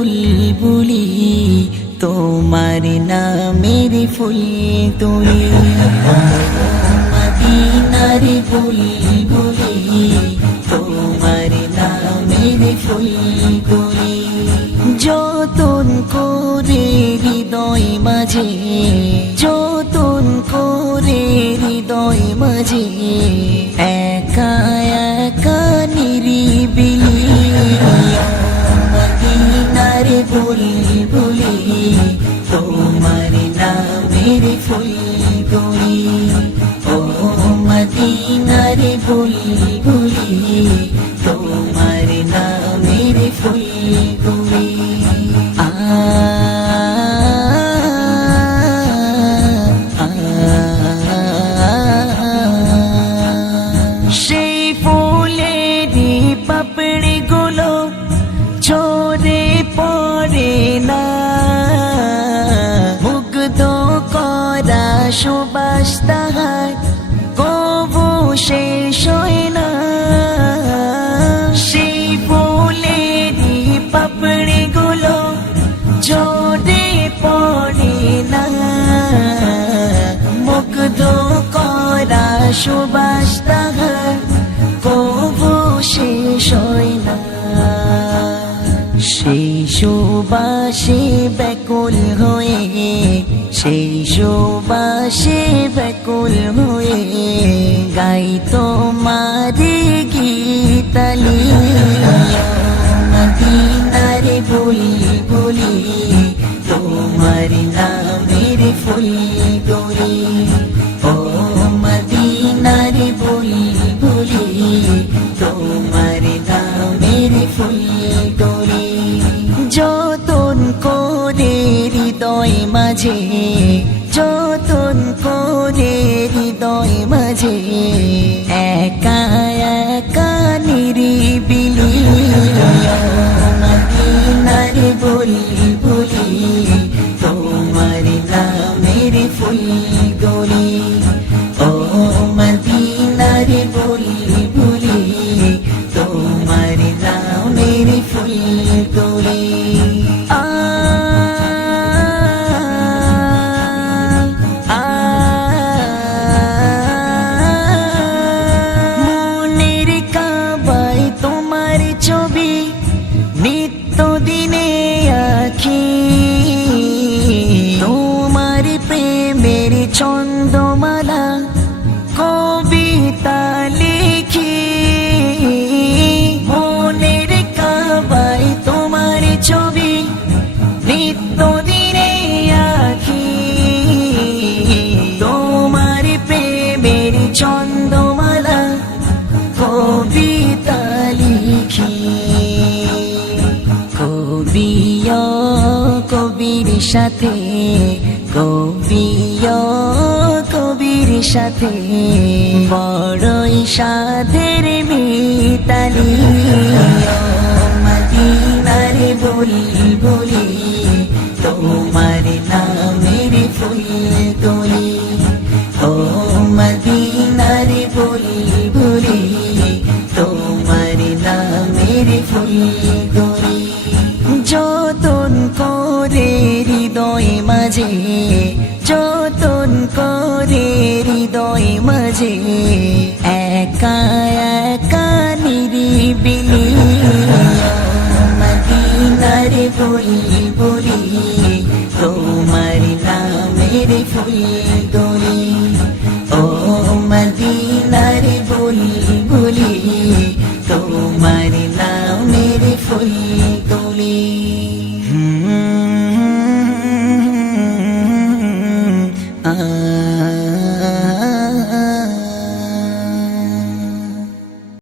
বুলবুলি তোমার নামের ফুল তুলি মদিনার বুলবুলি তোমার নামের ফুল তুলি যতন করে হৃদয় মাঝে যতন করে হৃদয় মাঝে একা একা নিরিবিলি মদিনার বুলবুলি তোমার নামের ফুল তুলি ও মদিনার বুলবুলি তোমার নামের ফুল তুলি সেই ফুলেরই পাপড়ি গুলো ঝরে পড়ে না মুগ্ধ করা সুবাস তাহার কবু শেষ হয় না সেই ফুলেরই পাপড়ি গুলো ঝরে পড়ে না মুগ্ধ করা সুবাস তাহার কবু শেষ হয় না সেই সুবাসে ব্যাকুল হয়ে সেই সুবাসে ব্যাকুল হয়ে গাই তোমারে গীতালি মদিনার বুলবুলি তোমার নামের ফুল তুলি ও মদিনার বুলবুলি তোমার নামের ফুল তুলি যতন করে হৃদয় মাঝে যতন করে হৃদয় মাঝে একা একা নিরিবিলি মদিনার বুলবুলি তোমার নামের ফুল তুলি ও মদিনার বুলবুলি তোমার নামের ফুল তুলি মনের কাবায় তোমার ছবি নিত্য দিনে আঁকি তোমার প্রেমের ছন্দমালা কবিতা লিখি মনের কাবায় তোমার ছবি নিত্য দিনে আঁকি তোমার প্রেমের ছন্দমালা কবিতা লিখি কবিও কবির সাথে কবিও কবির সাথে বড়ই সাধের মিতালি মদিনার বুলবুলি তোমার নামের ফুল তুলি ও মদিনার বুলবুলি তোমার নামের ফুল তুলি যতন করে হৃদয় মাঝে যতন করে হৃদয় মাঝে একা একা নিরিবিলি মদিনার বুলবুলি তোমার নামের ফুল তুলি